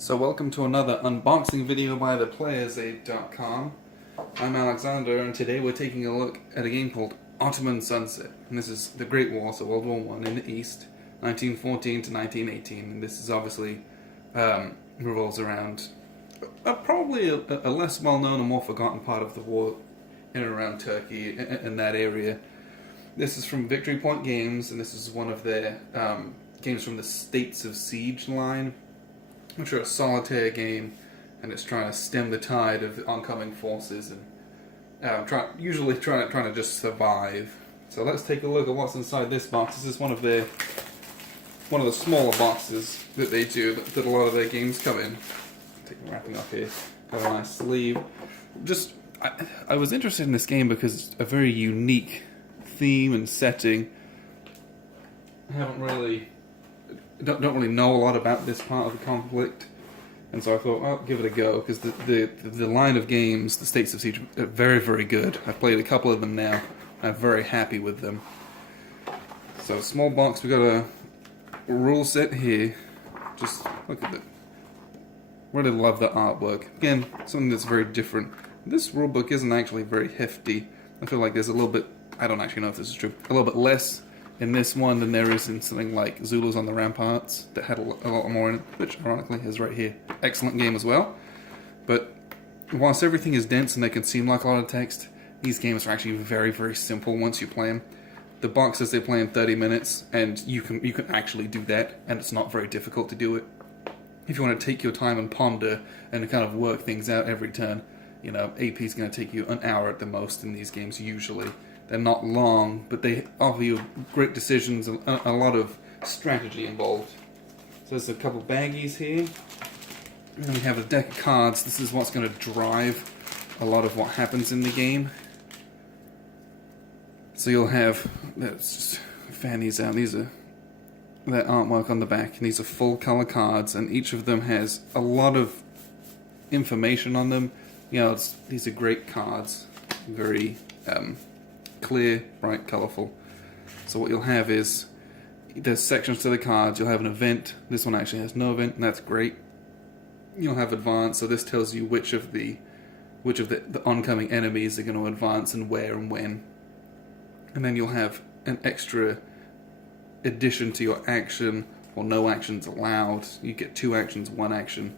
So welcome to another unboxing video by theplayersaid.com. I'm Alexander, and today we're taking a look at a game called Ottoman Sunset. And this is the Great War, so World War I in the East, 1914 to 1918. And this is obviously revolves around probably a less well-known and more forgotten part of the war in and around Turkey, in that area. This is from Victory Point Games, and this is one of their games from the States of Siege line, which are a solitaire game, and it's trying to stem the tide of the oncoming forces and trying to just survive. So let's take a look at what's inside this box. This is one of the smaller boxes that they do that a lot of their games come in. Take the wrapping off here. Got a nice sleeve. I was interested in this game because it's a very unique theme and setting. I don't really know a lot about this part of the conflict, and so I thought I'll give it a go, because the line of games, the States of Siege, are very, very good. I've played a couple of them now. I'm very happy with them. So, small box, we got a rule set here. Just look at it. Really love the artwork. Again, something that's very different. This rulebook isn't actually very hefty. I feel like there's a little bit, I don't actually know if this is true, a little bit less in this one than there is in something like Zulus on the Ramparts, that had a lot more in it, which ironically is right here. Excellent game as well. But whilst everything is dense and they can seem like a lot of text, these games are actually very, very simple once you play them. The box says they play in 30 minutes, and you can actually do that, and it's not very difficult to do it. If you want to take your time and ponder and kind of work things out every turn, you know, AP is going to take you an hour at the most in these games usually. They're not long, but they offer you great decisions and a lot of strategy involved. So there's a couple baggies here. And then we have a deck of cards. This is what's going to drive a lot of what happens in the game. So you'll have, let's just fan these out. These are that artwork on the back. And these are full color cards, and each of them has a lot of information on them. You know, these are great cards. Very clear, bright, colourful. So what you'll have is, there's sections to the cards. You'll have an event. This one actually has no event, and that's great. You'll have advance, so this tells you which of the oncoming enemies are going to advance and where and when. And then you'll have an extra addition to your action, or no actions allowed. You get 2 actions, 1 action.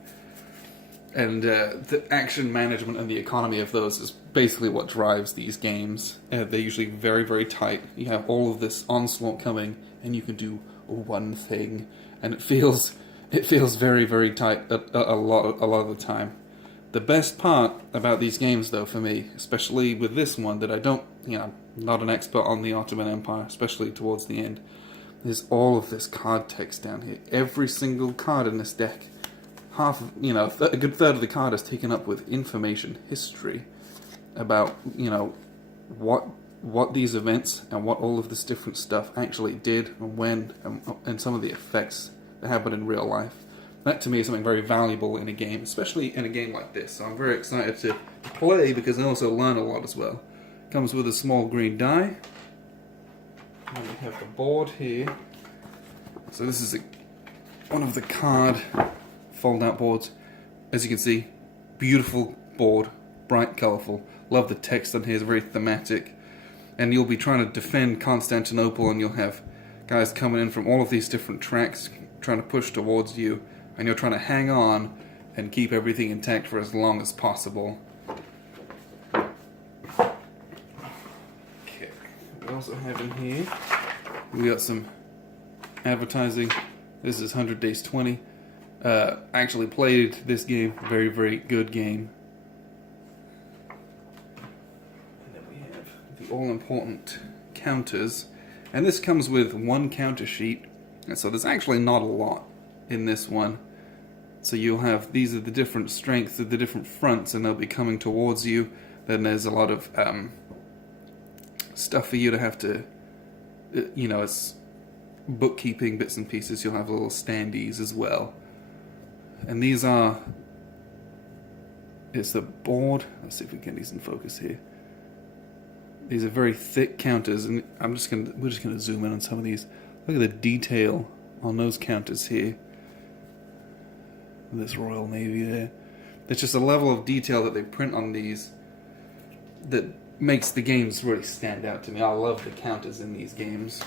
And the action management and the economy of those is basically what drives these games. They're usually very, very tight. You have all of this onslaught coming, and you can do one thing, and it feels very, very tight a lot of the time. The best part about these games, though, for me, especially with this one, that I don't, not an expert on the Ottoman Empire, especially towards the end, is all of this card text down here. Every single card in this deck, a good third of the card is taken up with information, history, about, what these events and what all of this different stuff actually did and when, and some of the effects that happen in real life. That to me is something very valuable in a game, especially in a game like this. So I'm very excited to play, because I also learn a lot as well. Comes with a small green die. And we have the board here. So this is one of the card fold-out boards. As you can see, beautiful board, bright, colourful. Love the text on here, it's very thematic. And you'll be trying to defend Constantinople, and you'll have guys coming in from all of these different tracks, trying to push towards you, and you're trying to hang on and keep everything intact for as long as possible. Okay, we also have in here, we got some advertising. This is 100 Days 20. Actually played this game, very, very good game. And then we have the all-important counters, and this comes with 1 counter sheet, and so there's actually not a lot in this one. So you'll have, these are the different strengths of the different fronts, and they'll be coming towards you. Then there's a lot of stuff for you to have to, it's bookkeeping bits and pieces. You'll have little standees as well. And these are, it's the board. Let's see if we can get these in focus here. These are very thick counters, and we're just gonna zoom in on some of these. Look at the detail on those counters here. this Royal Navy there. There's just a level of detail that they print on these that makes the games really stand out to me. I love the counters in these games.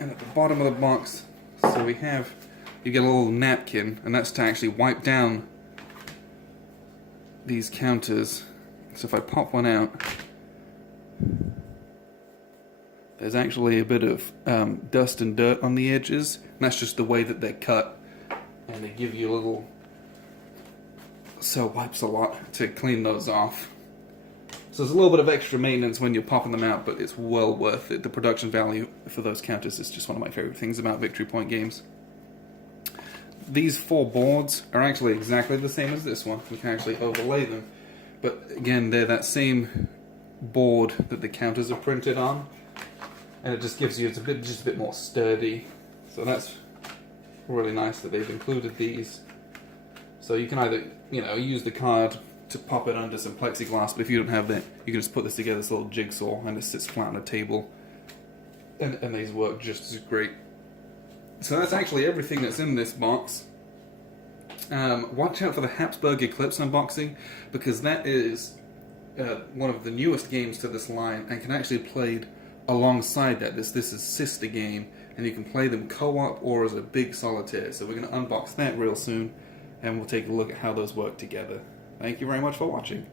And at the bottom of the box, so you get a little napkin, and that's to actually wipe down these counters. So if I pop one out, there's actually a bit of dust and dirt on the edges, and that's just the way that they're cut. And they give you a little wipes a lot to clean those off. So there's a little bit of extra maintenance when you're popping them out, but it's well worth it. The production value for those counters is just one of my favorite things about Victory Point games. These 4 boards are actually exactly the same as this one. You can actually overlay them. But again, they're that same board that the counters are printed on. And it just gives you, it's just a bit more sturdy. So that's really nice that they've included these. So you can either, use the card to pop it under some plexiglass, but if you don't have that, you can just put this together, this little jigsaw, and it sits flat on a table. And these work just as great. So that's actually everything that's in this box. Watch out for the Habsburg Eclipse unboxing, because that is one of the newest games to this line, and can actually be played alongside that. This is sister game, and you can play them co-op or as a big solitaire. So we're going to unbox that real soon, and we'll take a look at how those work together. Thank you very much for watching.